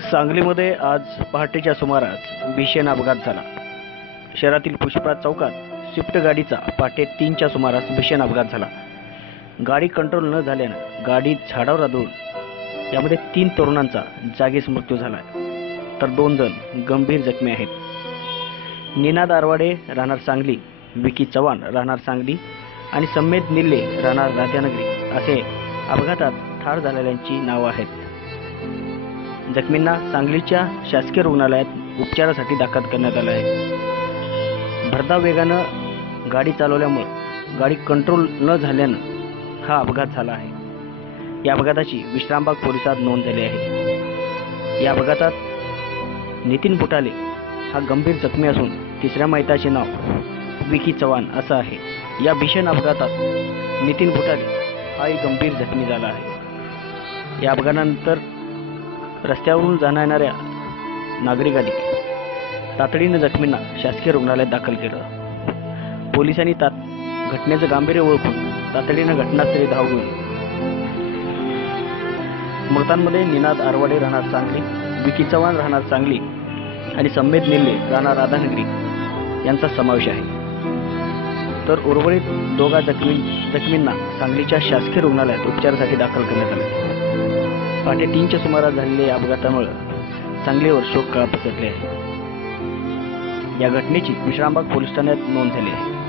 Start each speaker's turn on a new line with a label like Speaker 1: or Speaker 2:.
Speaker 1: सांगलीमध्ये आज पहाटेच्या सुमारास भीषण अपघात झाला. शहरातील पुष्पराज चौकात स्विफ्ट गाडीचा पहाटे तीनच्या सुमारास भीषण अपघात झाला. गाडी कंट्रोल न झाल्यानं गाडी झाडावर आदळून यामध्ये तीन तरुणांचा जागीच मृत्यू झाला. तर दोन जण गंभीर जखमी आहेत. निनाद आरवाडे राहणार सांगली विकी चव्हाण राहणार सांगली आणि सम्मेद निल्ले राहणार राधानगरी असे अपघातात ठार झालेल्यांची नावं आहेत. जखमींना सांगलीच्या शासकीय रुग्णालयात उपचारासाठी दाखल करण्यात आलं आहे. भरधाव वेगानं गाडी चालवल्यामुळं गाडी कंट्रोल न झाल्यानं हा अपघात झाला आहे. या अपघाताची विश्रामबाग पोलिसात नोंद झाली आहे. या अपघातात नितीन बुटाले हा गंभीर जखमी असून तिसऱ्या मैताचे नाव विकी चव्हाण असं आहे. या भीषण अपघातात नितीन बुटाले हाही गंभीर जखमी झाला आहे. या अपघातानंतर रस्त्यावरून जाणाऱ्या नागरिकांनी तातडीनं जखमींना शासकीय रुग्णालयात दाखल केलं. पोलिसांनी तात घटनेचं गांभीर्य ओळखून तातडीनं घटनास्थळी धाव घेऊन मृतांमध्ये निनाद आरवाडे राहणार सांगली विकी चव्हाण राहणार सांगली आणि संमेद निल्ले राहणार राधानगरी यांचा समावेश आहे. तर उर्वरित दोघा जखमी जखमींना सांगलीच्या शासकीय रुग्णालयात उपचारासाठी दाखल करण्यात आले. पहाटे तीनच्या सुमारास झालेल्या या अपघातामुळे सांगलीवर शोक कळा पसरले आहे? या घटनेची विश्रामबाग पोलीस ठाण्यात नोंद झाली आहे.